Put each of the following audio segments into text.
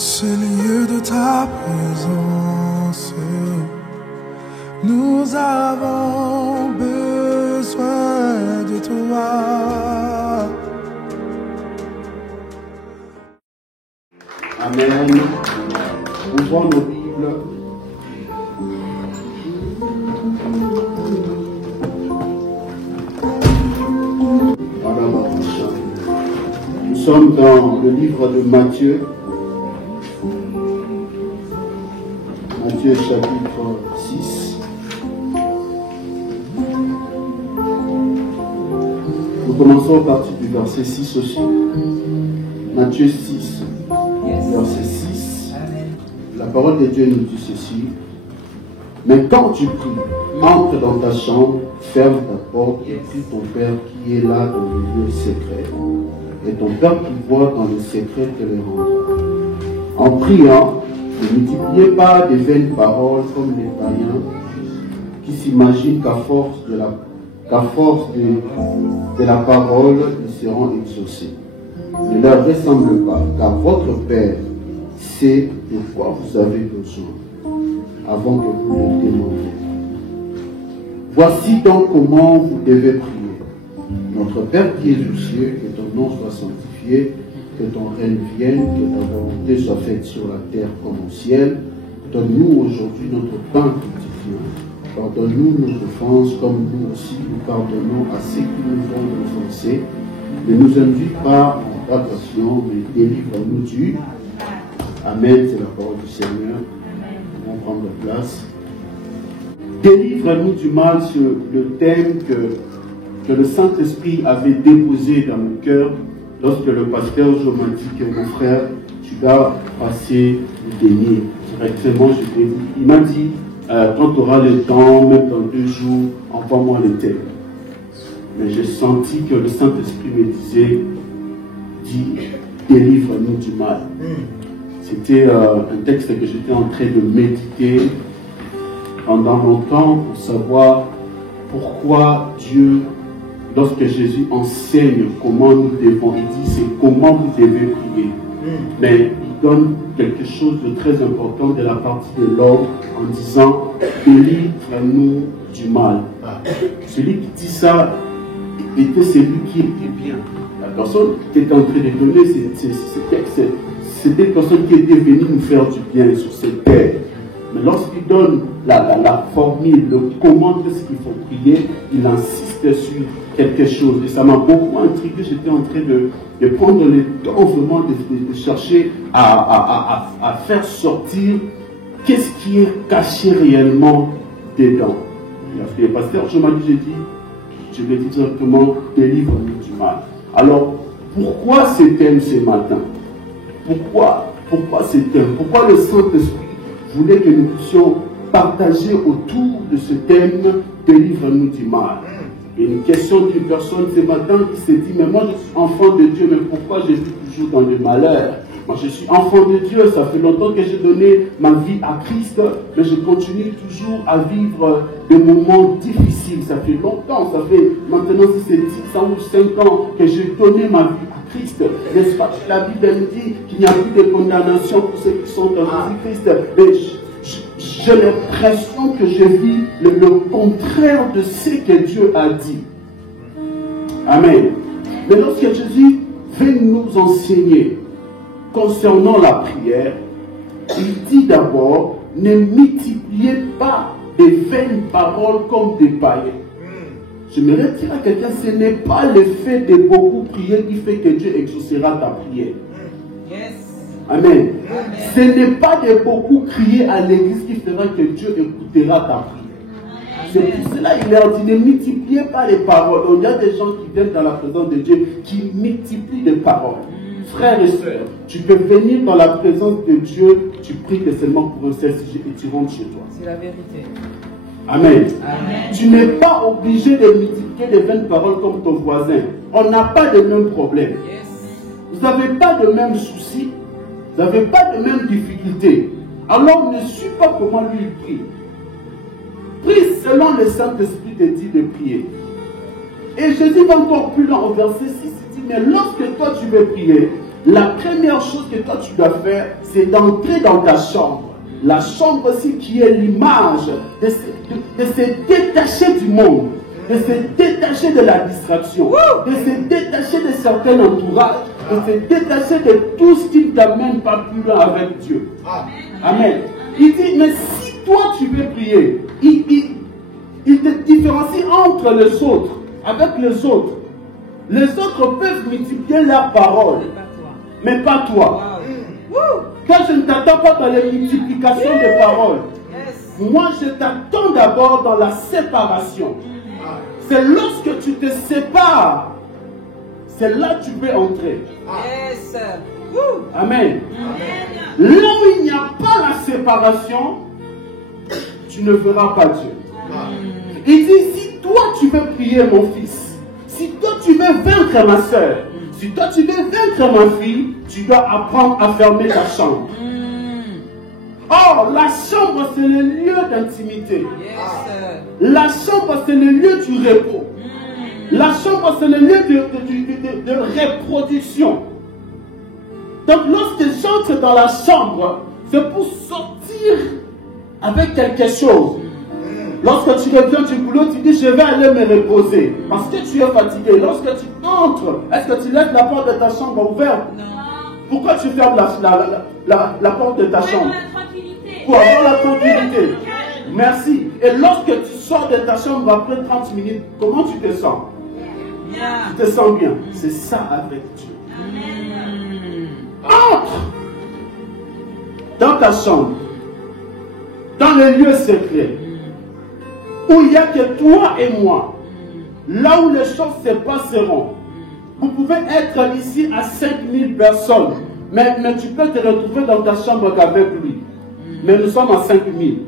C'est le lieu de ta présence. Nous avons besoin de toi. Amen. Ouvrons nos Bibles. Nous sommes dans le livre de Matthieu. Matthieu chapitre 6. Nous commençons à partir du verset 6 aussi. Matthieu 6, verset 6. La parole de Dieu nous dit ceci. Mais quand tu pries, entre dans ta chambre, ferme ta porte et prie ton Père qui est là dans le lieu secret. Et ton Père qui voit dans le secret te le rendra. En priant, ne multipliez pas de vaines paroles comme les païens qui s'imaginent qu'à force de la parole, ils seront exaucés. Ne leur ressemble pas, car votre Père sait de quoi vous avez besoin avant que vous le demandiez. Voici donc comment vous devez prier. Notre Père qui est aux cieux, que ton nom soit sanctifié, que ton règne vienne, que ta volonté soit faite sur la terre comme au ciel. Donne-nous aujourd'hui notre pain quotidien. Pardonne-nous nos offenses comme nous aussi nous pardonnons à ceux qui nous ont offensés. Ne nous induis pas en tentation, mais délivre-nous du. Amen, c'est la parole du Seigneur. On va prendre place. Délivre-nous du mal sur le thème que le Saint-Esprit avait déposé dans mon cœur lorsque le pasteur Jo m'a dit que mon frère, tu vas passer le dernier. Directement, il m'a dit, quand tu auras le temps, même dans 2 jours, envoie-moi le thème. Mais j'ai senti que le Saint-Esprit me disait, dis, délivre-nous du mal. C'était un texte que j'étais en train de méditer pendant longtemps pour savoir pourquoi Dieu, lorsque Jésus enseigne comment nous devons, il dit c'est comment vous devez prier. Mais il donne quelque chose de très important de la partie de l'ordre en disant délivre-nous du mal. Celui qui dit ça était celui qui était bien. La personne qui était en train de donner ces textes, c'était une personne qui était venue nous faire du bien sur cette terre. Mais lorsqu'il donne la formule, le comment est-ce qu'il faut prier, il insiste sur quelque chose. Et ça m'a beaucoup intrigué. J'étais en train de prendre le temps vraiment de chercher à faire sortir qu'est-ce qui est caché réellement dedans. Et le pasteur, je l'ai dit directement, délivre-nous du mal. Alors, pourquoi ce thème ce matin? Pourquoi ce thème? Pourquoi le Saint-Esprit voulait que nous puissions partager autour de ce thème, délivre-nous du mal? Et une question d'une personne ce matin qui s'est dit, mais moi je suis enfant de Dieu, mais pourquoi je vis toujours dans le malheur? Moi je suis enfant de Dieu, ça fait longtemps que j'ai donné ma vie à Christ, mais je continue toujours à vivre des moments difficiles. Ça fait longtemps, ça fait maintenant si c'est 10 ans ou 5 ans que j'ai donné ma vie à Christ. N'est-ce pas? La Bible nous dit qu'il n'y a plus de condamnation pour ceux qui sont dans Jésus-Christ. Mais j'ai l'impression que je vis le contraire de ce que Dieu a dit. Amen. Mais lorsque Jésus veut nous enseigner concernant la prière, il dit d'abord, ne multipliez pas des vaines paroles comme des païens. J'aimerais dire à quelqu'un, ce n'est pas le fait de beaucoup prier qui fait que Dieu exaucera ta prière. Yes. Amen. Ce n'est pas de beaucoup crier à l'église qui fera que Dieu écoutera ta prière. C'est pour cela qu'il leur dit, ne multipliez pas les paroles. Il y a des gens qui viennent dans la présence de Dieu qui multiplient les paroles. Frères et sœurs, tu peux venir dans la présence de Dieu, tu pries que seulement pour un seul sujet et tu rentres chez toi. C'est la vérité. Amen. Amen. Tu n'es pas obligé de multiplier les 20 paroles comme ton voisin. On n'a pas de même problème. Yes. Vous n'avez pas de même soucis. Vous n'avez pas de même difficultés. Alors ne suis pas comment lui il prie. Prie selon le Saint-Esprit te dit de prier. Et Jésus va encore plus loin au verset 6. Il dit, mais lorsque toi tu veux prier, la première chose que toi tu dois faire, c'est d'entrer dans ta chambre. La chambre aussi qui est l'image de se détacher du monde, de se détacher de la distraction, de se détacher de certains entourages, de se détacher de tout ce qui ne t'amène pas plus loin avec Dieu. Amen. Il dit, mais si toi tu veux prier, il te différencie entre les autres, avec les autres. Les autres peuvent multiplier leurs paroles, mais pas toi. Quand je ne t'attends pas dans les multiplications de paroles, moi je t'attends d'abord dans la séparation. C'est lorsque tu te sépares, c'est là que tu peux entrer. Amen. Là où il n'y a pas la séparation, tu ne verras pas Dieu. Il dit, si toi tu veux prier mon fils, si toi tu veux vaincre ma soeur, si toi tu veux vaincre ma fille, tu dois apprendre à fermer ta chambre. Or, la chambre c'est le lieu d'intimité. La chambre c'est le lieu du repos. La chambre c'est le lieu de reproduction. Donc lorsque j'entre dans la chambre, c'est pour sortir avec quelque chose. Lorsque tu reviens du boulot, tu dis je vais aller me reposer parce que tu es fatigué. Lorsque tu entres, est-ce que tu laisses la porte de ta chambre ouverte? Non. Pourquoi tu fermes la porte de ta chambre? Pour avoir la tranquillité. Merci. Et lorsque tu sors de ta chambre après 30 minutes, comment tu te sens? Bien. Tu te sens bien. C'est ça avec Dieu. Entre dans ta chambre, dans les lieux secrets, où il n'y a que toi et moi, là où les choses se passeront. Vous pouvez être ici à 5000 personnes, mais tu peux te retrouver dans ta chambre qu'avec lui. Mais nous sommes à 5000.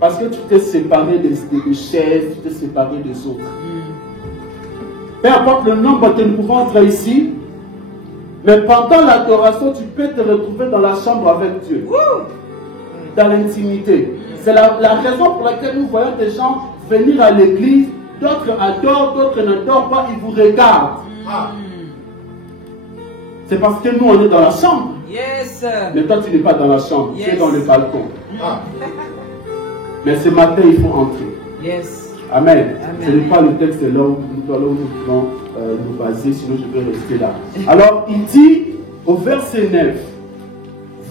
Parce que tu t'es séparé des chefs, tu t'es séparé des autres. Peu importe le nombre que nous pouvons être ici, mais pendant l'adoration, tu peux te retrouver dans la chambre avec Dieu. Dans l'intimité. C'est la raison pour laquelle nous voyons des gens venir à l'église, d'autres adorent, d'autres n'adorent pas, ils vous regardent. C'est parce que nous on est dans la chambre. Mais toi tu n'es pas dans la chambre, tu es dans le balcon. Mais ce matin il faut entrer. Amen. Ce n'est pas le texte là où nous pouvons nous baser, sinon je vais rester là. Alors il dit au verset 9,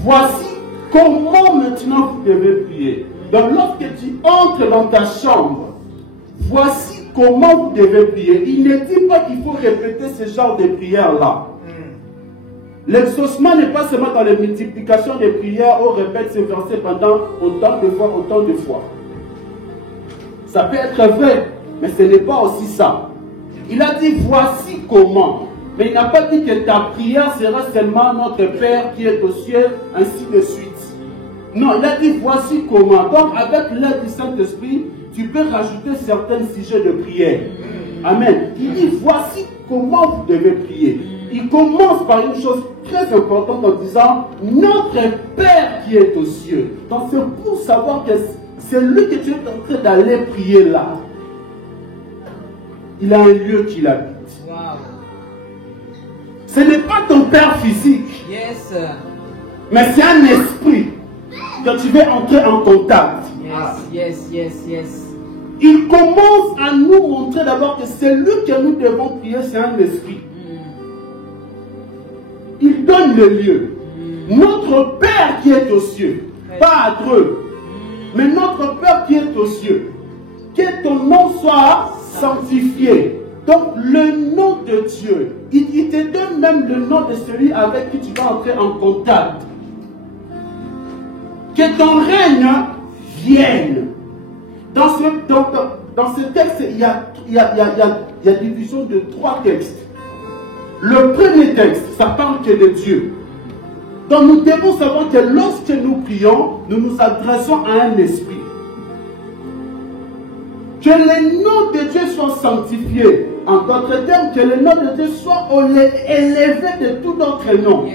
voici comment maintenant vous devez prier. Donc lorsque tu entres dans ta chambre, voici comment vous devez prier. Il ne dit pas qu'il faut répéter ce genre de prière-là. L'exaucement n'est pas seulement dans les multiplications des prières où on répète ces versets pendant autant de fois. Ça peut être vrai, mais ce n'est pas aussi ça. Il a dit voici comment. Mais il n'a pas dit que ta prière sera seulement notre Père qui est au ciel, ainsi de suite. Non, il a dit voici comment. Donc avec l'aide du Saint-Esprit, tu peux rajouter certains sujets de prière. Amen. Il dit voici comment vous devez prier. Il commence par une chose très importante en disant notre Père qui est aux cieux. Donc c'est pour savoir que c'est lui que tu es en train d'aller prier là. Il a un lieu qu'il habite. Ce n'est pas ton Père physique. Mais c'est un esprit que tu veux entrer en contact. Il commence à nous montrer d'abord que c'est lui que nous devons prier, c'est un esprit. Il donne le lieu. Notre Père qui est aux cieux, pas à Dreux, mais notre Père qui est aux cieux, que ton nom soit sanctifié. Donc le nom de Dieu, il te donne même le nom de celui avec qui tu vas entrer en contact. Que ton règne vienne. Dans ce texte, il y a division de 3 textes. Le premier texte, ça parle que de Dieu. Donc nous devons savoir que lorsque nous prions, nous nous adressons à un esprit. Que le nom de Dieu soit sanctifié. En d'autres termes, que le nom de Dieu soit élevé de tout autre nom.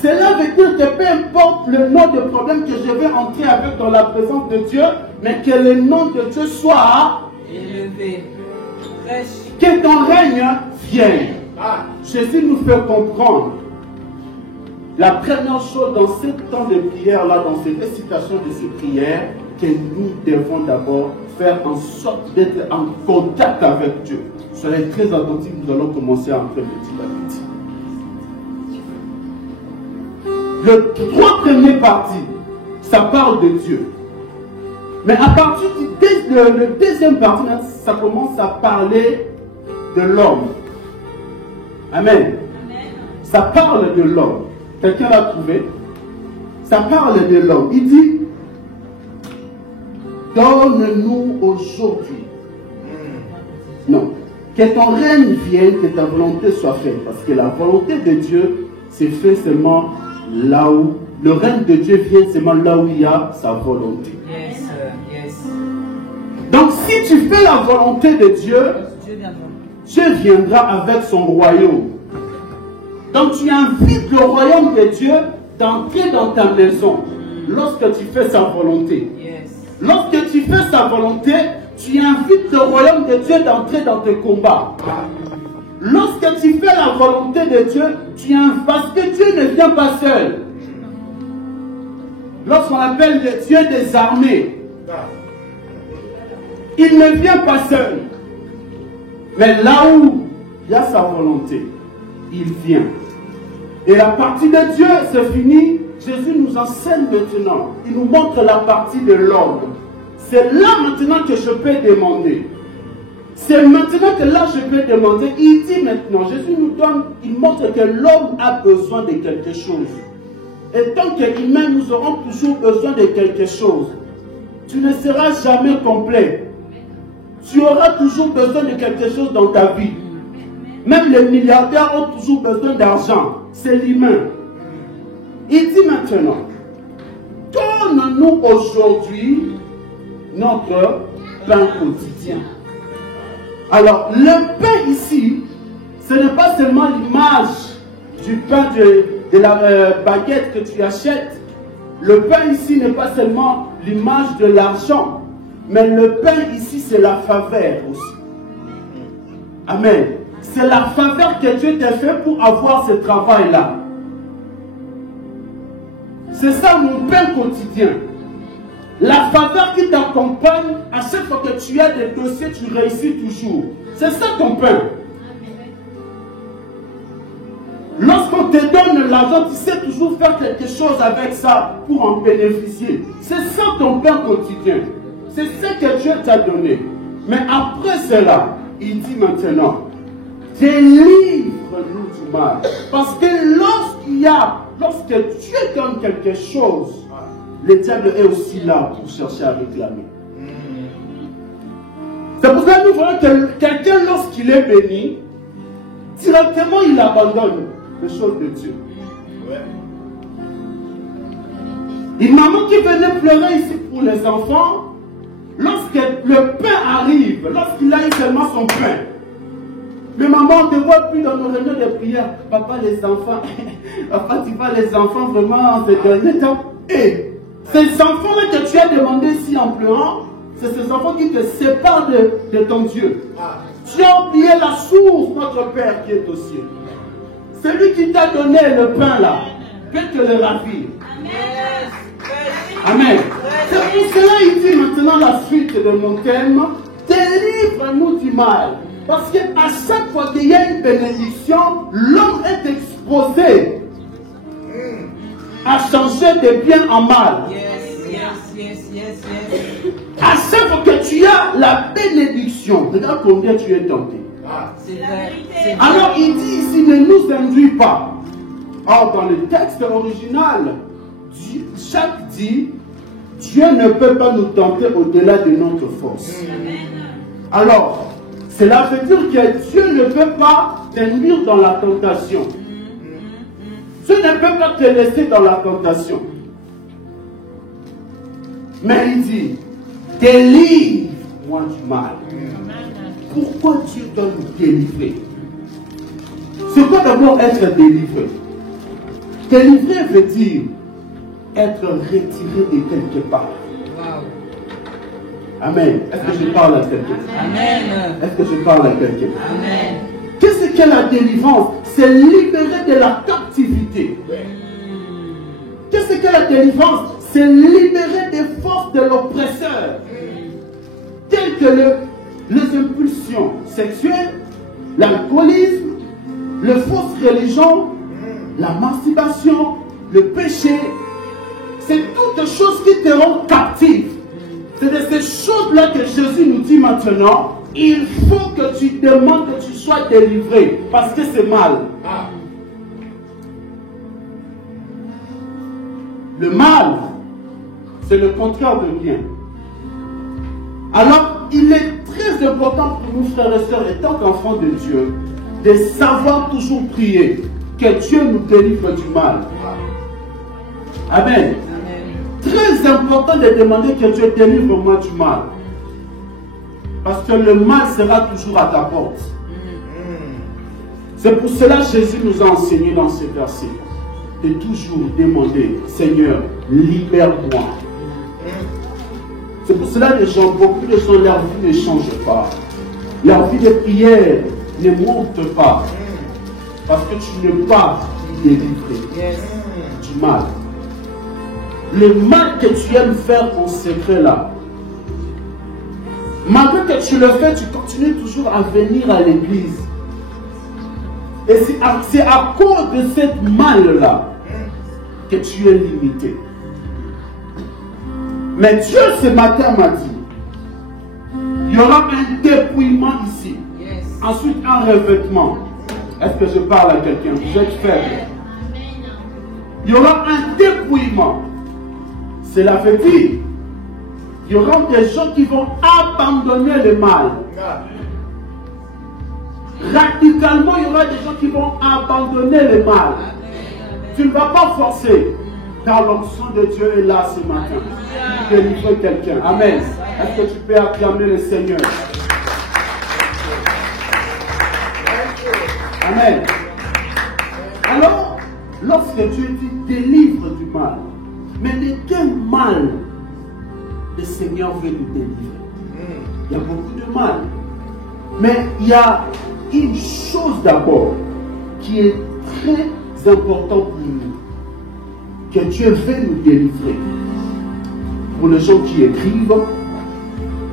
Cela veut dire que peu importe le nom de problème que je vais entrer avec dans la présence de Dieu, mais que le nom de Dieu soit élevé. Que ton règne vienne. Jésus nous fait comprendre la première chose dans ce temps de prière-là, dans ces récitations de ces prières, que nous devons d'abord faire en sorte d'être en contact avec Dieu. Soyez très attentifs, nous allons commencer à entrer petit à petit. Les trois premières parties, ça parle de Dieu. Mais à partir de la deuxième partie, ça commence à parler de l'homme. Amen. Ça parle de l'homme. Quelqu'un l'a trouvé? Ça parle de l'homme. Il dit, donne-nous aujourd'hui. Non. Que ton règne vienne, que ta volonté soit faite. Parce que la volonté de Dieu, c'est fait seulement là où, le règne de Dieu vient seulement là où il y a sa volonté. Yes, yes. Donc si tu fais la volonté de Dieu, Dieu viendra avec son royaume. Donc tu invites le royaume de Dieu d'entrer dans ta maison lorsque tu fais sa volonté. Yes. Lorsque tu fais sa volonté, tu invites le royaume de Dieu d'entrer dans tes combats. Lorsque tu fais la volonté de Dieu, parce que Dieu ne vient pas seul. Lorsqu'on appelle le Dieu des armées, il ne vient pas seul. Mais là où il y a sa volonté, il vient. Et la partie de Dieu, c'est fini. Jésus nous enseigne maintenant. Il nous montre la partie de l'homme. C'est là maintenant que je peux demander. C'est maintenant que là je peux demander. Il dit maintenant, Jésus nous donne, il montre que l'homme a besoin de quelque chose. Et tant qu'humain, nous aurons toujours besoin de quelque chose. Tu ne seras jamais complet. Tu auras toujours besoin de quelque chose dans ta vie. Même les milliardaires ont toujours besoin d'argent. C'est l'humain. Il dit maintenant, donne-nous aujourd'hui notre pain quotidien. Alors, le pain ici, ce n'est pas seulement l'image du pain de la baguette que tu achètes. Le pain ici n'est pas seulement l'image de l'argent, mais le pain ici, c'est la faveur aussi. Amen. C'est la faveur que Dieu t'a fait pour avoir ce travail-là. C'est ça mon pain quotidien. La faveur qui t'accompagne, à chaque fois que tu as des dossiers, tu réussis toujours. C'est ça ton pain. Lorsqu'on te donne l'argent, tu sais toujours faire quelque chose avec ça pour en bénéficier. C'est ça ton pain quotidien. C'est ce que Dieu t'a donné. Mais après cela, il dit maintenant, délivre-nous du mal. Parce que lorsque Dieu donne quelque chose, le diable est aussi là pour chercher à réclamer. C'est pour ça que nous voyons que quelqu'un, lorsqu'il est béni, directement il abandonne les choses de Dieu. Une maman qui venait pleurer ici pour les enfants, lorsque le pain arrive, lorsqu'il a eu seulement son pain, mais maman, on ne te voit plus dans nos réunions de prière. Papa, les enfants, papa, tu vois les enfants vraiment en ce dernier temps. Et ces enfants-là que tu as demandé ici en pleurant, c'est ces enfants qui te séparent de ton Dieu. Tu as oublié la source, notre Père qui est au ciel. Celui qui t'a donné le pain là, peut te le ravir. Amen. C'est pour cela qu'il dit maintenant la suite de mon thème, délivre-nous du mal. Parce qu'à chaque fois qu'il y a une bénédiction, l'homme est exposé à changer de bien en mal. Yes. À chaque fois que tu as la bénédiction, regarde combien tu es tenté. C'est vrai. Alors il dit ici, ne nous induis pas. Or dans le texte original, Jacques dit, Dieu ne peut pas nous tenter au-delà de notre force. Alors, cela veut dire que Dieu ne peut pas t'induire dans la tentation. Dieu ne peut pas te laisser dans la tentation. Mais il dit, délivre-moi du mal. Pourquoi Dieu doit nous délivrer? C'est quoi d'abord être délivré? Délivrer veut dire être retiré de quelque part. Amen. Est-ce que je parle à quelqu'un? Amen. Est-ce que je parle à quelqu'un? Amen. Qu'est-ce que la délivrance? C'est libérer de la captivité. Qu'est-ce que la délivrance? C'est libérer des forces de l'oppresseur, telles que les impulsions sexuelles, l'alcoolisme, les fausses religions, la masturbation, le péché. C'est toutes des choses qui te rendent captif. C'est de ces choses-là que Jésus nous dit maintenant. Il faut que tu demandes que tu sois délivré parce que c'est mal. Le mal, c'est le contraire de bien. Alors, il est très important pour nous, frères et sœurs, étant qu'enfants de Dieu, de savoir toujours prier que Dieu nous délivre du mal. Amen. Très important de demander que Dieu délivre-moi du mal. Parce que le mal sera toujours à ta porte. C'est pour cela que Jésus nous a enseigné dans ce verset de toujours demander, Seigneur, libère-moi. C'est pour cela que beaucoup de gens, leur vie ne change pas. Leur vie de prière ne monte pas. Parce que tu n'es pas délivré du mal. Le mal que tu aimes faire en secret là, malgré que tu le fais, tu continues toujours à venir à l'église. Et c'est à cause de cette mal-là que tu es limité. Mais Dieu ce matin m'a dit, il y aura un dépouillement ici. Ensuite un revêtement. Est-ce que je parle à quelqu'un? Vous êtes faible. Il y aura un dépouillement. Cela veut dire il y aura des gens qui vont abandonner le mal. Radicalement, il y aura des gens qui vont abandonner le mal. Tu ne vas pas forcer, car l'onction de Dieu est là ce matin pour délivrer quelqu'un. Amen. Est-ce que tu peux acclamer le Seigneur? Amen. Alors, lorsque Dieu dit délivre du mal, mais de quel mal le Seigneur veut nous délivrer? Il y a beaucoup de mal. Mais il y a une chose d'abord qui est très importante pour nous, que Dieu veut nous délivrer. Pour les gens qui écrivent,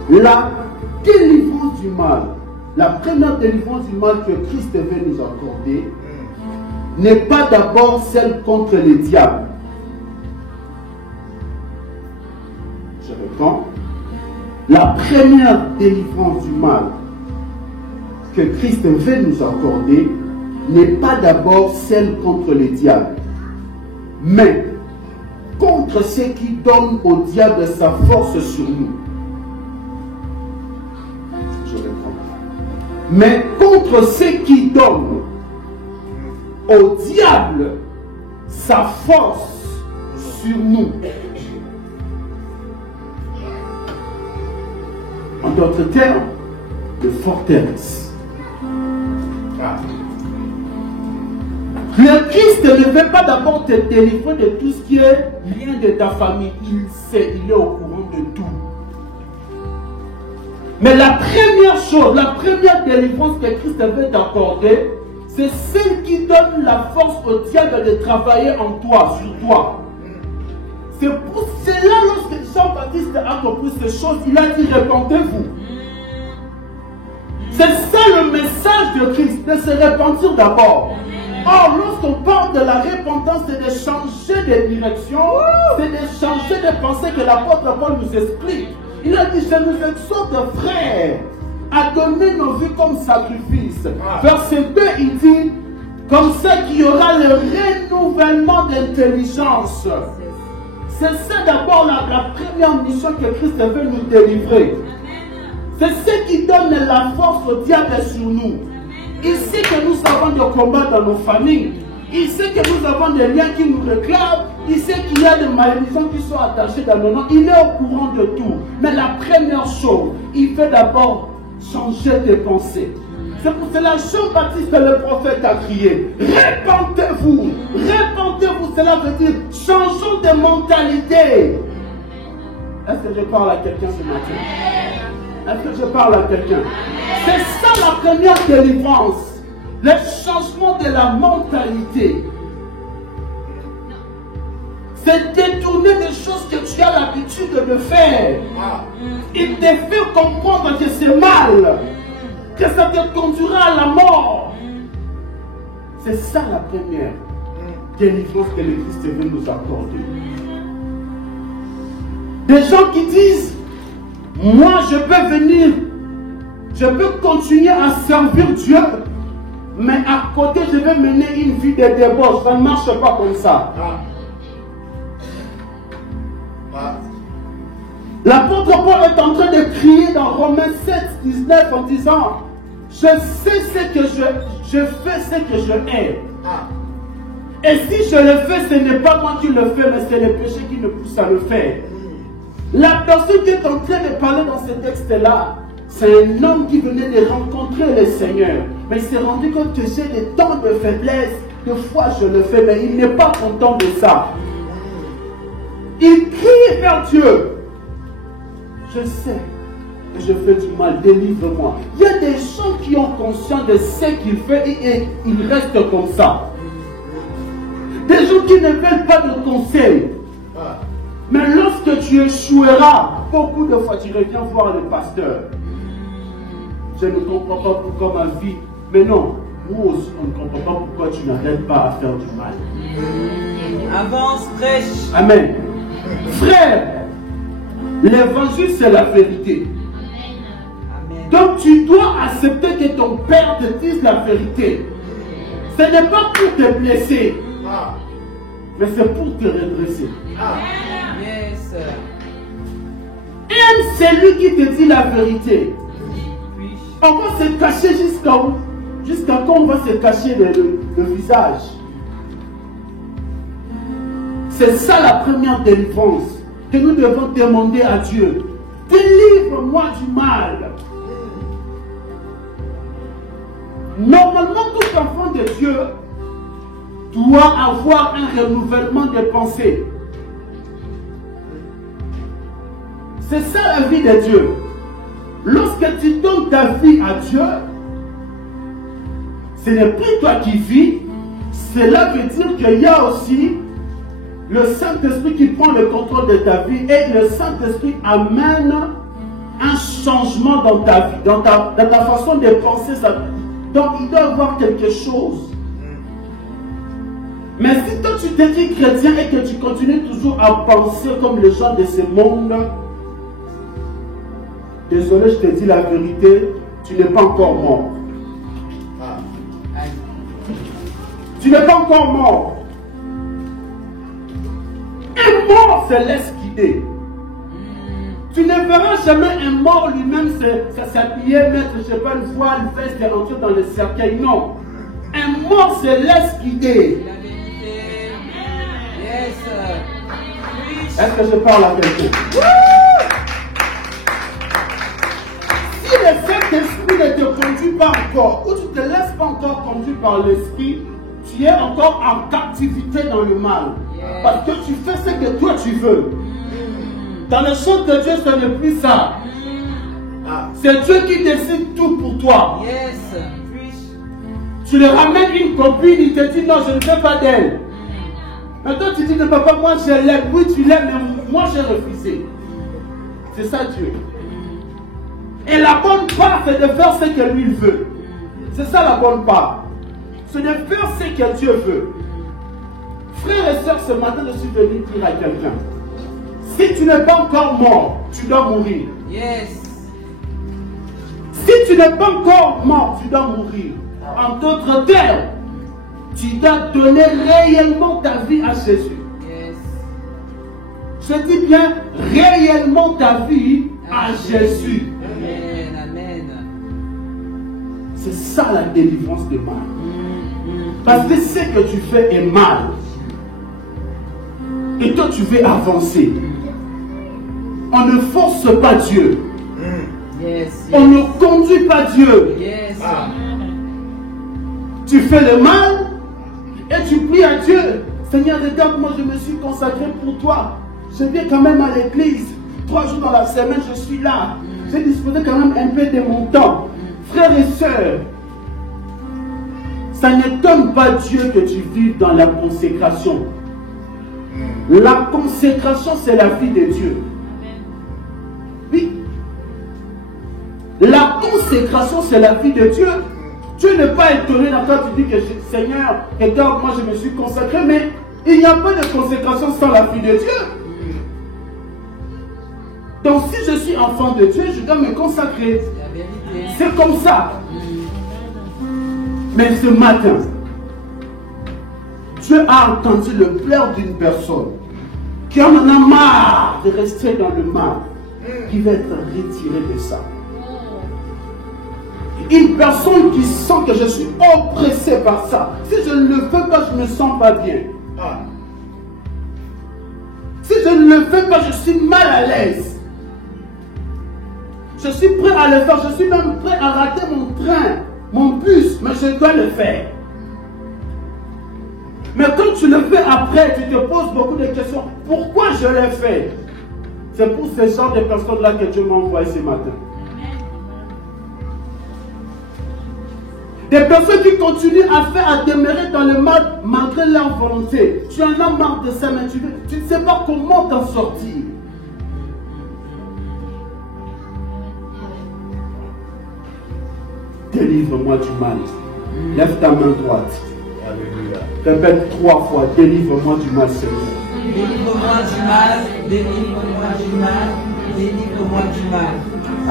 la délivrance du mal, la première délivrance du mal que Christ veut nous accorder, n'est pas d'abord celle contre les diables. Je réponds. La première délivrance du mal que Christ veut nous accorder n'est pas d'abord celle contre les diables, mais contre ceux qui donnent au diable sa force sur nous. Je réponds. Mais contre ceux qui donnent au diable sa force sur nous. En d'autres termes, de forteresse. Le Christ ne veut pas d'abord te délivrer de tout ce qui est lien de ta famille. Il sait, il est au courant de tout. Mais la première chose, la première délivrance que Christ veut t'accorder, c'est celle qui donne la force au diable de travailler en toi, sur toi. C'est pour cela, lorsque Jean-Baptiste a compris ces choses, il a dit répentez-vous. C'est ça le message de Christ, de se repentir d'abord. Or, lorsqu'on parle de la repentance, c'est de changer de direction, c'est de changer de pensée que l'apôtre Paul nous explique. Il a dit, je nous exhorte, frères, à donner nos vies comme sacrifice. Verset 2, il dit, comme ça qu'il y aura le renouvellement d'intelligence. C'est ça d'abord la première mission que Christ veut nous délivrer. C'est ce qui donne la force au diable sur nous. Il sait que nous avons des combats dans nos familles. Il sait que nous avons des liens qui nous réclament. Il sait qu'il y a des malédictions qui sont attachées dans nos noms. Il est au courant de tout. Mais la première chose, il fait d'abord changer tes pensées. C'est pour cela que Jean-Baptiste le prophète a crié, répentez-vous, répentez-vous. Cela veut dire changeons de mentalité. Est-ce que je parle à quelqu'un ce matin? Est-ce que je parle à quelqu'un? C'est ça la première délivrance. le changement de la mentalité. C'est détourner des choses que tu as l'habitude de faire. Il te fait comprendre que c'est mal, que ça te conduira à la mort. C'est ça la première délivrance que le Christ veut nous accorder. Des gens qui disent, moi je peux venir, je peux continuer à servir Dieu, mais à côté je vais mener une vie de débauche. Ça ne marche pas comme ça. L'apôtre Paul est en train de crier dans Romains 7, 19 en disant, je sais ce que je fais ce que je hais. Et si je le fais, ce n'est pas moi qui le fais, mais c'est le péché qui me pousse à le faire. La personne qui est en train de parler dans ce texte-là, c'est un homme qui venait de rencontrer le Seigneur. Mais il s'est rendu compte que j'ai des temps de faiblesse. Des fois, je le fais, mais il n'est pas content de ça. Il crie vers Dieu. Je sais que je fais du mal, délivre-moi. Il y a des gens qui ont conscience de ce qu'ils font et ils restent comme ça. Des gens qui ne veulent pas de conseils. Mais lorsque tu échoueras, beaucoup de fois tu reviens voir le pasteur. Je ne comprends pas pourquoi ma vie. Mais non, nous aussi on ne comprend pas pourquoi tu n'arrêtes pas à faire du mal. Avance, prêche. Amen. Frère, l'évangile c'est la vérité. Amen. Donc tu dois accepter que ton père te dise la vérité. Ce n'est pas pour te blesser, mais c'est pour te redresser. Yes. Aime celui qui te dit la vérité. On va se cacher jusqu'à où? Jusqu'à quand on va se cacher le visage? C'est ça la première délivrance que nous devons demander à Dieu. Délivre-moi du mal. Normalement, tout enfant de Dieu doit avoir un renouvellement de pensée. C'est ça la vie de Dieu. Lorsque tu donnes ta vie à Dieu, ce n'est plus toi qui vis. Cela veut dire qu'il y a aussi le Saint-Esprit qui prend le contrôle de ta vie et le Saint-Esprit amène un changement dans ta vie, dans ta façon de penser. Donc il doit y avoir quelque chose. Mais si toi tu te dis chrétien et que tu continues toujours à penser comme les gens de ce monde, désolé, je te dis la vérité, tu n'es pas encore mort. Tu n'es pas encore mort. Un mort se laisse guider. Tu ne verras jamais un mort lui-même s'habiller, mettre, je sais pas, une voile, une veste et rentrer dans le cercueil. Non. Un mort se laisse guider. Est-ce que je parle à quelqu'un? Si le Saint-Esprit ne te conduit pas encore, ou tu ne te laisses pas encore conduire par l'Esprit, tu es encore en captivité dans le mal. Parce que tu fais ce que toi tu veux. Dans le champ de Dieu, ce n'est plus ça. C'est Dieu qui décide tout pour toi. Tu lui ramènes une copine, il te dit non, je ne veux pas d'elle. Maintenant tu dis, papa, moi je l'aime. Oui, tu l'aimes, mais moi j'ai refusé. C'est ça Dieu. Et la bonne part, c'est de faire ce que lui veut. C'est ça la bonne part. C'est de faire ce que Dieu veut. Frères et sœurs, ce matin, je suis venu dire à quelqu'un, si tu n'es pas encore mort, tu dois mourir. Yes. Si tu n'es pas encore mort, tu dois mourir. En d'autres termes, tu dois donner réellement ta vie à Jésus. Yes. Je dis bien réellement ta vie à Jésus. Amen. Amen. C'est ça la délivrance du mal. Parce que ce que tu fais est mal. Et toi tu veux avancer. On ne force pas Dieu. Yes. On ne conduit pas Dieu. Yes. Tu fais le mal et tu pries à Dieu. Seigneur, regarde, moi je me suis consacré pour toi. Je viens quand même à l'église. 3 jours dans la semaine, je suis là. J'ai disposé quand même un peu de mon temps. Frères et sœurs, ça n'étonne pas Dieu que tu vives dans la consécration. La consécration, c'est la vie de Dieu. Oui. La consécration, c'est la vie de Dieu. Dieu n'est pas étonné quand tu dis que Seigneur, regarde, moi je me suis consacré, mais il n'y a pas de consécration sans la vie de Dieu. Donc si je suis enfant de Dieu, je dois me consacrer. C'est comme ça. Mais ce matin, Dieu a entendu le pleur d'une personne qui en a marre de rester dans le mal, qui va être retirée de ça. Une personne qui sent que je suis oppressé par ça. Si je ne le fais pas, je ne me sens pas bien. Si je ne le fais pas, je suis mal à l'aise. Je suis prêt à le faire. Je suis même prêt à rater mon train, mon bus, mais je dois le faire. Mais quand tu le fais après, tu te poses beaucoup de questions. Pourquoi je l'ai fait? C'est pour ce genre de personnes-là que Dieu m'a envoyé ce matin. Des personnes qui continuent à demeurer dans le mal malgré leur volonté. Tu en as marre de ça, mais tu ne sais pas comment t'en sortir. Délivre-moi du mal. Lève ta main droite. Répète 3 fois. Délivre-moi du mal, Seigneur. Délivre-moi du mal. Délivre-moi du mal. Délivre-moi du mal.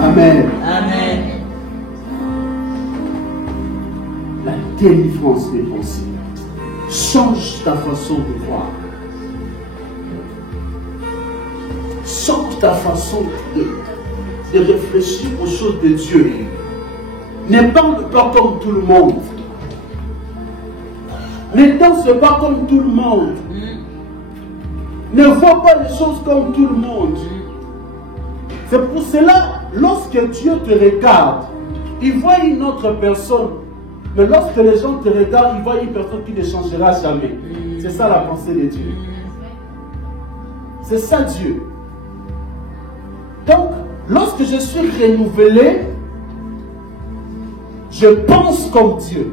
Amen. Amen. La délivrance des pensées. Change ta façon de voir. Change ta façon de réfléchir aux choses de Dieu. Ne parle pas comme tout le monde. Ne danse pas comme tout le monde. Ne vois pas les choses comme tout le monde. C'est pour cela, lorsque Dieu te regarde, il voit une autre personne. Mais lorsque les gens te regardent, ils voient une personne qui ne changera jamais. C'est ça la pensée de Dieu. C'est ça Dieu. Donc, lorsque je suis renouvelé, je pense comme Dieu.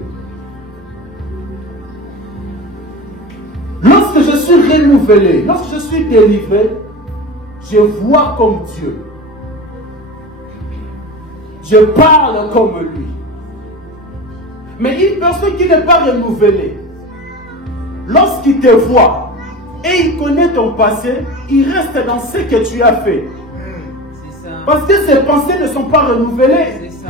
Lorsque je suis renouvelé, lorsque je suis délivré, je vois comme Dieu. Je parle comme lui. Mais une personne qui n'est pas renouvelée, lorsqu'il te voit et il connaît ton passé, il reste dans ce que tu as fait. C'est ça. Parce que ses pensées ne sont pas renouvelées. C'est ça.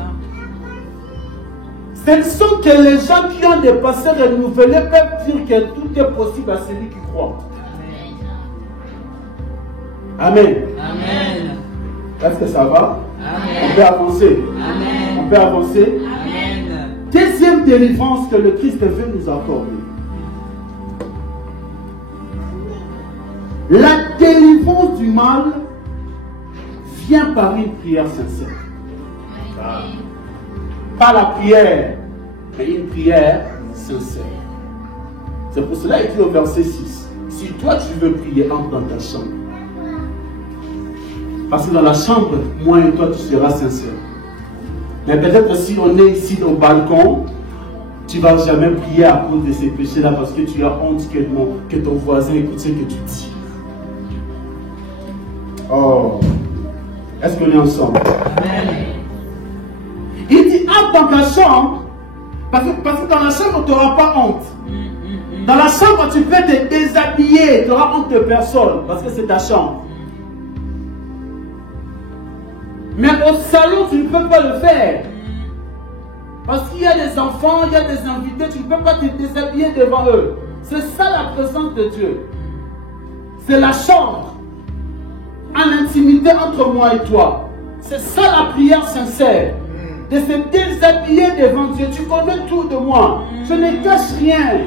Ce ne sont que les gens qui ont des passés renouvelés peuvent dire que tout est possible à celui qui croit. Amen. Amen. Est-ce que ça va? Amen. On peut avancer. Amen. On peut avancer. Amen. Deuxième délivrance que le Christ veut nous accorder. La délivrance du mal vient par une prière sincère. Pas la prière, mais une prière sincère. C'est pour cela qu'il dit au verset 6. Si toi tu veux prier, entre dans ta chambre. Parce que dans la chambre, moi et toi, tu seras sincère. Mais peut-être si on est ici au balcon, tu ne vas jamais prier à cause de ces péchés-là parce que tu as honte que ton voisin écoute ce que tu dis. Oh, est-ce qu'on est ensemble? Amen. Il dit entre dans ta chambre, parce que dans la chambre, tu n'auras pas honte. Dans la chambre, tu peux te déshabiller, tu n'auras honte de personne parce que c'est ta chambre. Mais au salon, tu ne peux pas le faire. Parce qu'il y a des enfants, il y a des invités, tu ne peux pas te déshabiller devant eux. C'est ça la présence de Dieu. C'est la chambre. En intimité entre moi et toi. C'est ça la prière sincère. De se déshabiller devant Dieu. Tu connais tout de moi. Je ne cache rien.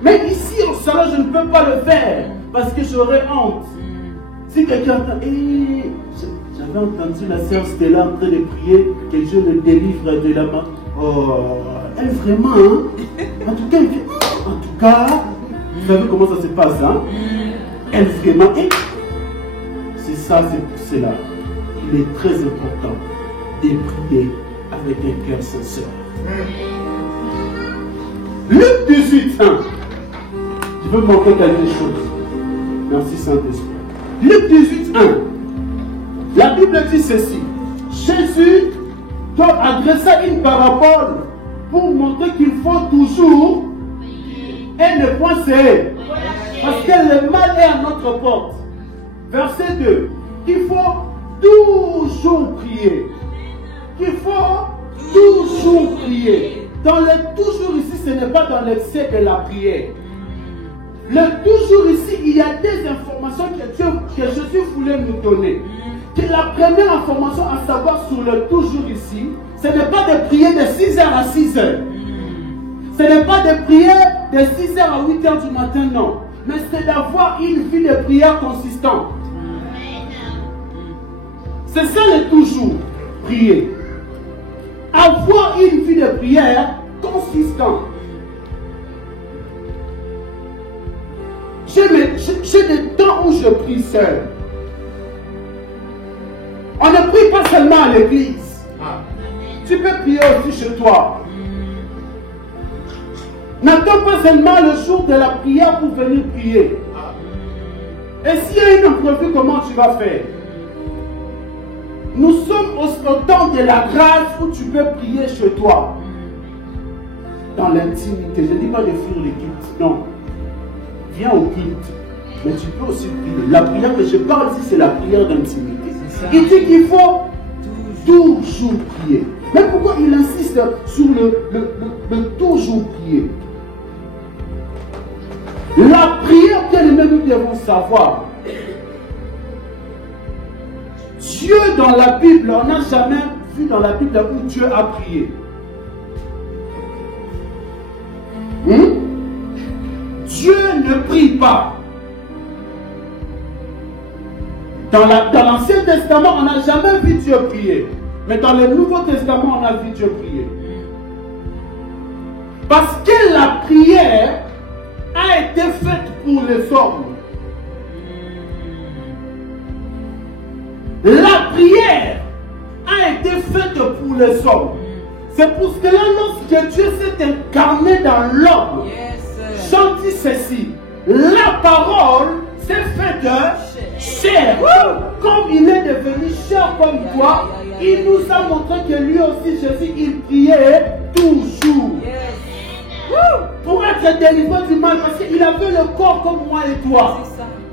Mais ici au salon, je ne peux pas le faire. Parce que j'aurais honte. Si quelqu'un entend, j'avais entendu la sœur Stella en train de prier que Dieu le délivre de la main. Oh, elle vraiment, hein? En tout cas, vous savez comment ça se passe, hein? Elle vraiment, c'est ça, c'est pour cela. Il est très important de prier avec un cœur sincère. 18, 1. Je veux montrer quelque chose. Merci Saint-Esprit. Luc 18, 1. La Bible dit ceci. Jésus adressa une parabole pour montrer qu'il faut toujours et ne point céder. Parce que le mal est à notre porte. Verset 2. Il faut toujours prier. Il faut toujours prier. Dans le toujours ici, ce n'est pas dans l'excès de la prière. Le toujours ici, il y a des informations que Jésus voulait nous donner. Que la première information à savoir sur le toujours ici, ce n'est pas de prier de 6h à 6h. Ce n'est pas de prier de 6h à 8h du matin, non. Mais c'est d'avoir une vie de prière consistante. C'est ça le toujours, prier. Avoir une vie de prière consistante. J'ai des temps où je prie seul. On ne prie pas seulement à l'église. Tu peux prier aussi chez toi. N'attends pas seulement le jour de la prière pour venir prier. Et s'il y a une imprévue, comment tu vas faire? Nous sommes au temps de la grâce où tu peux prier chez toi. Dans l'intimité. Je ne dis pas de fuir les cultes. Non. Viens au culte. Mais tu peux aussi prier. La prière que je parle ici, c'est la prière d'intimité. Il dit qu'il faut toujours prier. Mais pourquoi il insiste sur le toujours prier? La prière, bien aimé, nous devons savoir. Dieu dans la Bible, on n'a jamais vu dans la Bible où Dieu a prié. Dieu ne prie pas. Dans l'Ancien Testament, on n'a jamais vu Dieu prier. Mais dans le Nouveau Testament, on a vu Dieu prier. Parce que la prière a été faite pour les hommes. La prière a été faite pour les hommes. C'est pour cela lorsque Dieu s'est incarné dans l'homme, Jean dit ceci, la parole s'est faite chair. Comme il est devenu chair comme toi, il nous a montré que lui aussi, Jésus, il priait toujours. Pour être délivré du mal, parce qu'il avait le corps comme moi et toi.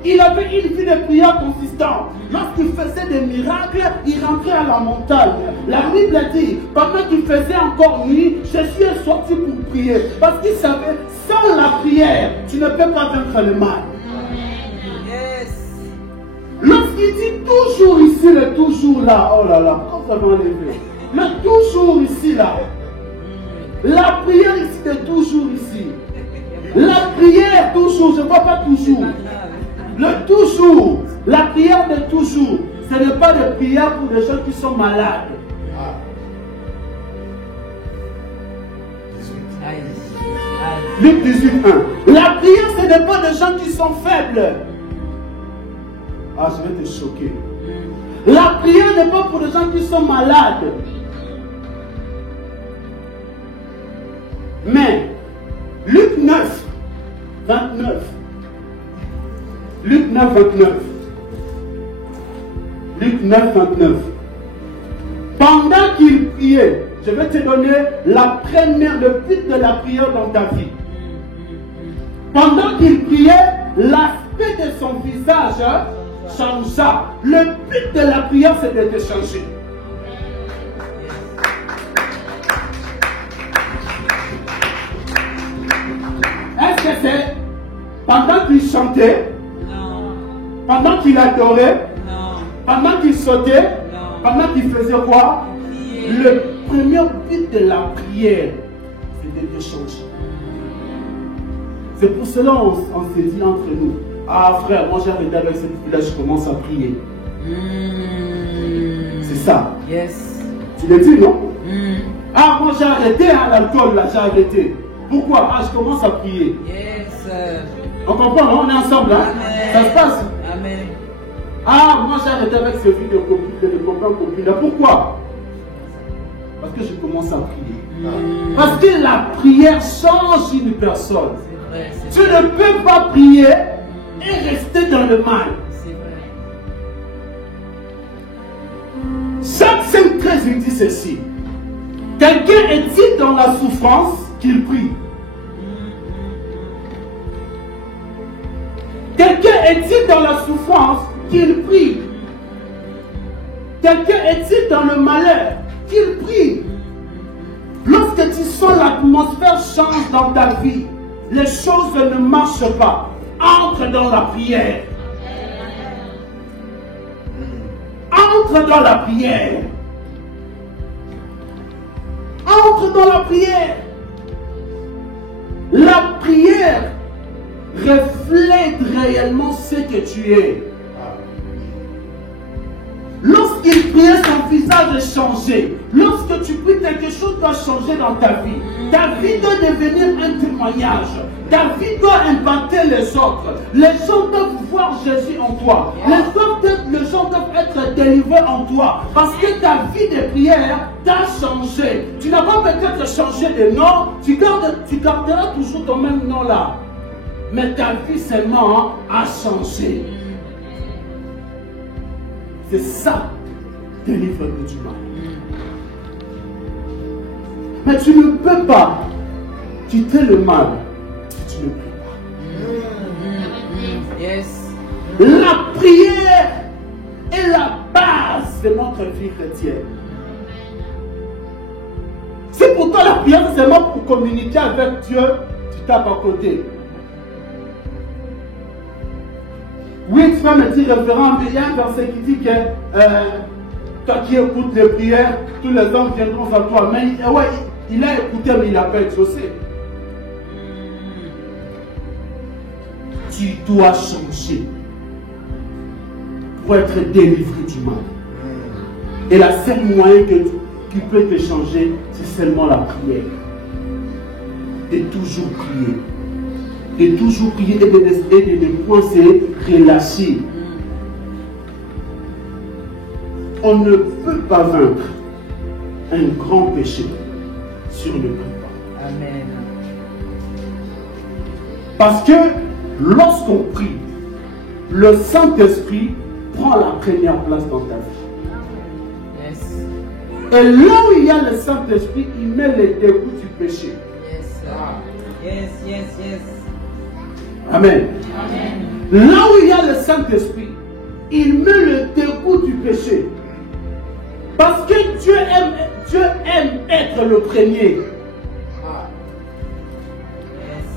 Il avait une vie de prière consistante. Lorsqu'il faisait des miracles, il rentrait à la montagne. La Bible dit, pendant qu'il faisait encore nuit, Jésus est sorti pour prier. Parce qu'il savait, sans la prière, tu ne peux pas vaincre le mal. Lorsqu'il dit toujours ici, le toujours là, oh là là, pourquoi ça m'a enlevé? Le toujours ici là. La prière ici de toujours ici. La prière toujours, je ne vois pas toujours. Le toujours, la prière de toujours, ce n'est pas de prière pour des gens qui sont malades. Luc 18, 1. La prière, ce n'est pas des gens qui sont faibles. Ah, je vais te choquer. La prière n'est pas pour des gens qui sont malades. Mais, Luc 9, 29. Luc 9, 29. Luc 9, 29. Pendant qu'il priait, je vais te donner la première, le but de la prière dans ta vie. Pendant qu'il priait, l'aspect de son visage changea. Le but de la prière, c'est de te changer. Est-ce que c'est pendant qu'il chantait? Non. Pendant qu'il adorait? Non. Pendant qu'il sautait? Non. Pendant qu'il faisait quoi? Prier. Le premier but de la prière, c'est de te changer. C'est pour cela qu'on se dit entre nous, ah frère, moi j'ai arrêté avec cette vie-là, je commence à prier. C'est ça. Yes. Tu le dis, non? Ah, moi j'ai arrêté l'alcool, là, j'ai arrêté. Pourquoi? Ah, je commence à prier. Yes. On comprend, non? On est ensemble, hein? Amen. Ça se passe. Amen. Ah, moi j'ai arrêté avec ce vie de copain, copine. Pourquoi? parce que je commence à prier. Parce que la prière change une personne. Tu ne peux pas prier et rester dans le mal. Jacques 5,13 il dit ceci. Quelqu'un est-il dans la souffrance qu'il prie? Quelqu'un est-il dans la souffrance qu'il prie? Quelqu'un est-il dans le malheur qu'il prie? Lorsque tu sens l'atmosphère change dans ta vie, les choses ne marchent pas. Entre dans la prière. Entre dans la prière. Entre dans la prière. La prière reflète réellement ce que tu es. Lorsqu'il priait, son visage changé. Lorsque tu pries, quelque chose doit changer dans ta vie. Ta vie doit devenir un témoignage. Ta vie doit impacter les autres. Les gens doivent voir Jésus en toi. Les gens doivent être délivrés en toi. Parce que ta vie de prière t'a changé. Tu n'as pas peut-être changé de nom. Tu garderas toujours ton même nom là. Mais ta vie seulement a changé. C'est ça, délivre-nous du mal. Mais tu ne peux pas quitter le mal si tu ne pries pas. Yes. La prière est la base de notre vie chrétienne. C'est pourtant la prière, c'est seulement pour communiquer avec Dieu, tu tapes à côté. Oui, frère, me dit référent, mais il y a un verset qui dit que toi qui écoutes les prières, tous les hommes viendront vers toi. Mais il a écouté, mais il n'a pas exaucé. Tu dois changer pour être délivré du mal. Et la seule moyen qui peut te changer, c'est seulement la prière. De toujours prier. De toujours prier et de ne point se relâcher. On ne peut pas vaincre un grand péché sur le prie. Amen. Parce que lorsqu'on prie, le Saint-Esprit prend la première place dans ta vie. Yes. Et là où il y a le Saint-Esprit, il met les dégoûts du péché. Yes. Yes, yes, yes. Amen. Amen. Là où il y a le Saint-Esprit, il met le dégoût du péché. Parce que Dieu aime être le premier.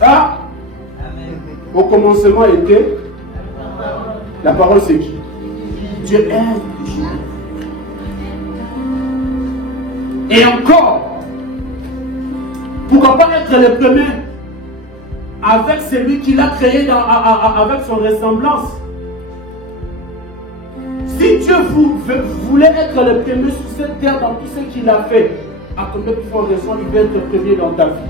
Ah, Amen. au commencement était la parole, c'est qui? Dieu aime toujours. Et encore, pourquoi pas être le premier avec celui qui l'a créé avec son ressemblance? Si Dieu voulait être le premier sur cette terre dans tout ce qu'il a fait, à combien de fois raison il veut être premier dans ta vie?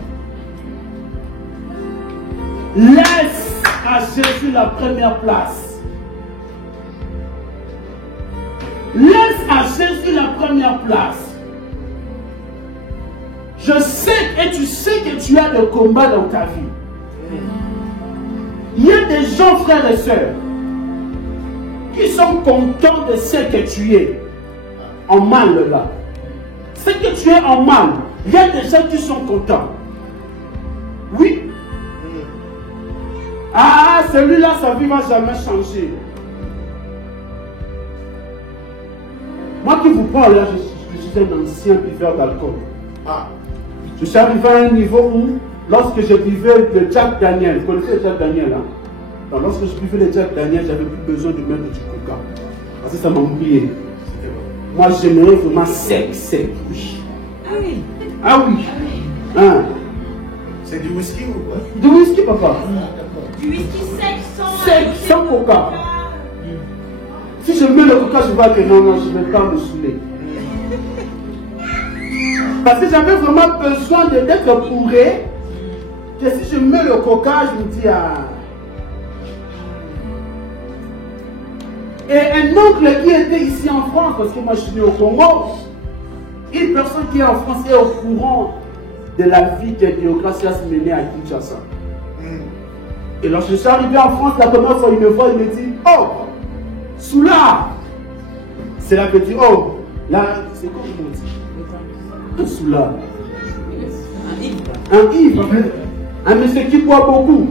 Laisse à Jésus la première place. Laisse à Jésus la première place. Je sais et tu sais que tu as le combat dans ta vie. Il y a des gens, frères et sœurs, qui sont contents de ce que tu es en mal là. Ce que tu es en mal, il y a des gens qui sont contents. Oui. Ah, celui-là, sa vie ne va jamais changer. Moi qui vous parle là, je suis un ancien buveur d'alcool. Ah. Je suis arrivé à un niveau où, lorsque je buvais le Jack Daniel, vous connaissez le Jack Daniel, hein? Donc, lorsque je buvais le Jack Daniel, j'avais plus besoin de mettre du coca. Parce que ça m'ennuyait. Moi, j'aimerais vraiment sec. Oui. Ah oui. Ah oui. Hein? C'est du whisky ou quoi? Du whisky, papa. Du whisky sec Sans coca. Si je mets le coca, je vois que non, je ne vais pas me saouler. Parce que j'avais vraiment besoin d'être bourré. Que si je mets le coca, je me dis ah. Et un oncle qui était ici en France, parce que moi je suis né au Congo, Une personne qui est en France est au courant de la vie que Déogracias menait à Kinshasa. Et lorsque je suis arrivé en France, la première fois, il me voit, il me dit, oh, Soula. C'est là que je dis, oh, là, c'est quoi on dit? Soula. Un ivre. Un monsieur qui boit beaucoup.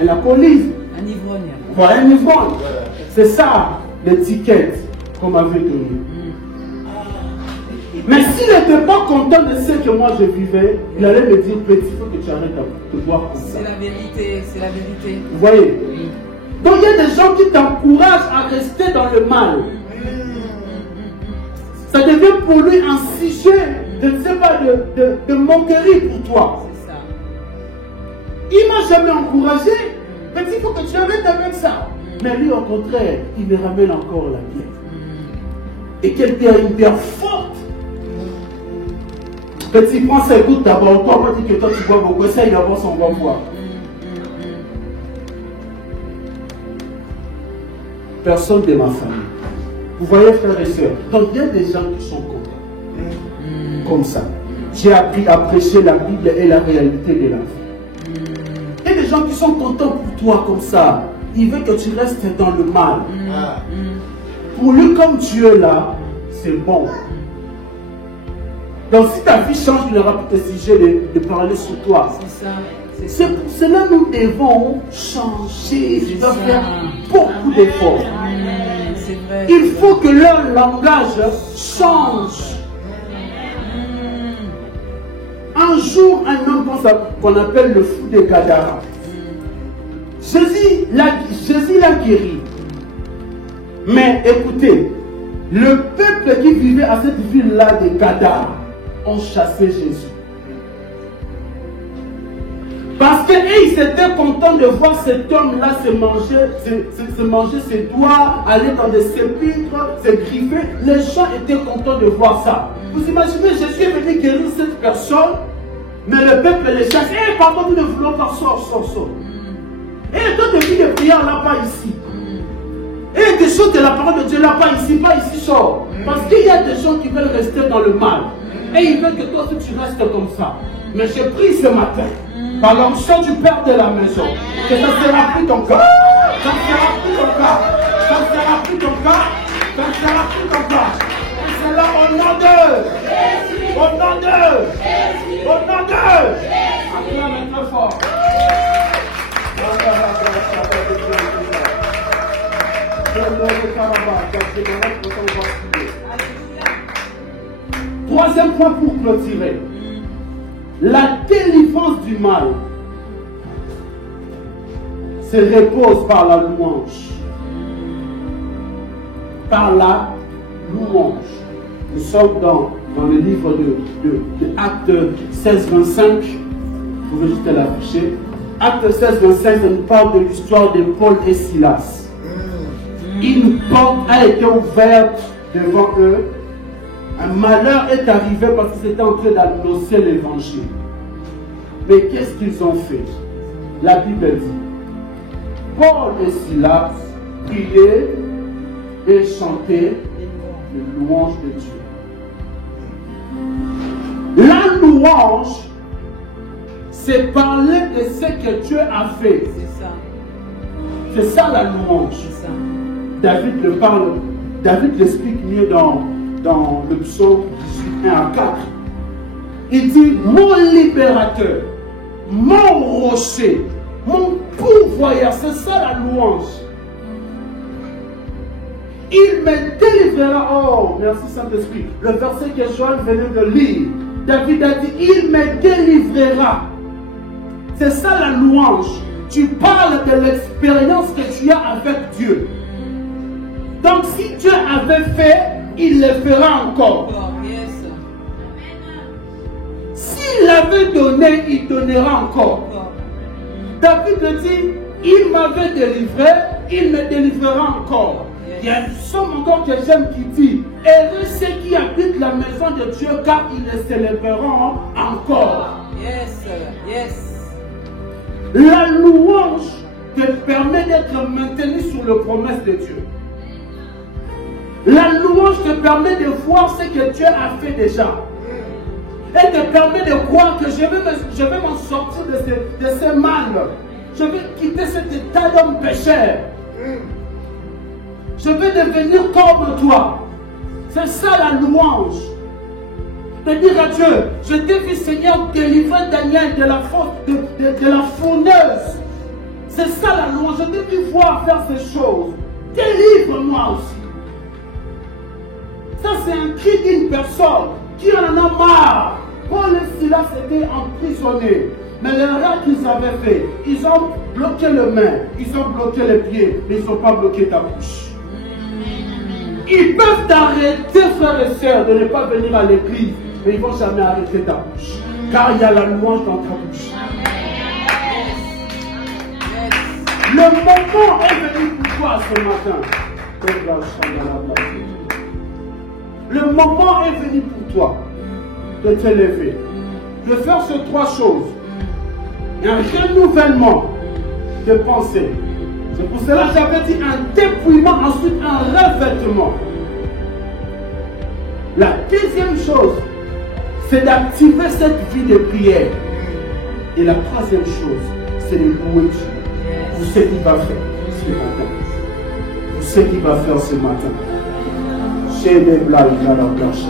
Un alcooliste. Un ivrogne. Voilà, un ivrogne. C'est ça l'étiquette qu'on m'avait donnée. Mais s'il n'était pas content de ce que moi je vivais, il allait me dire, petit, il faut que tu arrêtes de boire comme ça. C'est la vérité, c'est la vérité. Vous voyez? Oui. Donc il y a des gens qui t'encouragent à rester dans le mal. Ça devient pour lui un sujet, je ne sais pas, de moquerie pour toi. C'est ça. Il m'a jamais encouragé. Petit, il faut que tu arrêtes avec ça. Mais lui, au contraire, il me ramène encore la bière. Et quelle bière? Une bière forte. Petit, prends ça, écoute d'abord. Toi, moi, dis que toi, tu bois beaucoup. Essaye d'abord son bon bois. Personne de ma famille. Vous voyez, frères et sœurs. Donc, il y a des gens qui sont contents. Comme ça. J'ai appris à prêcher la Bible et la réalité de la vie. Il y a des gens qui sont contents pour toi comme ça. Il veut que tu restes dans le mal. Pour lui, comme tu es là, c'est bon. Donc si ta vie change, il n'aura plus de sujet de parler sur toi. C'est ça. C'est pour cela que nous devons changer. Tu dois faire beaucoup d'efforts. C'est vrai. Il faut que leur langage change. Un jour, un homme qu'on appelle le fou de Gadara. Jésus l'a guéri. Mais écoutez, le peuple qui vivait à cette ville-là de Gadara ont chassé Jésus. Parce qu'ils étaient contents de voir cet homme-là se manger ses doigts, aller dans des sépulcres, se griffer. Les gens étaient contents de voir ça. Vous imaginez, Jésus est venu guérir cette personne, mais le peuple les chasse. Eh, pardon, nous ne voulons pas, sors. Et le temps de vie de prière là, pas ici. Et des choses de la parole de Dieu là, pas ici, sort. Parce qu'il y a des gens qui veulent rester dans le mal. Et ils veulent que toi aussi tu restes comme ça. Mais j'ai pris ce matin, par l'onction du Père de la maison, que ça ne sera plus ton cas. Ça ne sera plus ton cas. Ça ne sera plus ton cas. Ça ne sera plus ton cas. Et c'est là au nom d'eux. Au nom d'eux. Au nom d'eux. Acclame très fort. Troisième point pour clôturer. La délivrance du mal se repose par la louange. Par la louange. Nous sommes dans le livre de Actes 16-25. Vous pouvez juste l'afficher. Acte 16-25 nous parle de l'histoire de Paul et Silas. Une porte a été ouverte devant eux. Un malheur est arrivé parce qu'ils étaient en train d'annoncer l'évangile. Mais qu'est-ce qu'ils ont fait? La Bible dit, Paul et Silas priaient et chantaient les louanges de Dieu. La louange, c'est parler de ce que Dieu a fait. C'est ça. C'est ça la louange. C'est ça. David le parle, David l'explique mieux dans le psaume 18, 1 à 4. Il dit, mon libérateur, mon rocher, mon pourvoyeur, c'est ça la louange. Il me délivrera. Oh, merci Saint-Esprit. Le verset que Joël venait de lire, David a dit, il me délivrera. C'est ça la louange. Tu parles de l'expérience que tu as avec Dieu. Donc si Dieu avait fait, il le fera encore. Yes. S'il l'avait donné, il donnera encore. David le dit, il m'avait délivré, il me délivrera encore. Il y a un psaume encore que j'aime qui dit, heureux ceux qui habitent la maison de Dieu, car ils le célébreront encore. Yes, yes. La louange te permet d'être maintenu sur les promesses de Dieu. La louange te permet de voir ce que Dieu a fait déjà. Et te permet de croire que je vais m'en sortir de ce mal. Je vais quitter cet état d'homme pécheur. Je vais devenir comme toi. C'est ça la louange. De dire à Dieu, je t'ai vu Seigneur délivrer Daniel de la fourneuse. C'est ça la louange. Je t'ai vu voir faire ces choses. Délivre-moi aussi. Ça c'est un cri d'une personne qui en a marre. Paul et Silas étaient emprisonnés. Mais l'erreur qu'ils avaient fait, ils ont bloqué les mains, ils ont bloqué les pieds, mais ils n'ont pas bloqué ta bouche. Ils peuvent t'arrêter, frères et sœurs, de ne pas venir à l'église, mais ils ne vont jamais arrêter ta bouche. Car il y a la louange dans ta bouche. Le moment est venu pour toi ce matin. Le moment est venu pour toi de te lever, de faire ces trois choses. Un renouvellement de pensée. C'est pour cela que j'avais dit un dépouillement, ensuite un revêtement. La deuxième chose, c'est d'activer cette vie de prière. Et la troisième chose, c'est de louer Dieu pour ce qu'il va faire ce matin. Pour ce qu'il va faire ce matin. Chez les blagues, la blanche.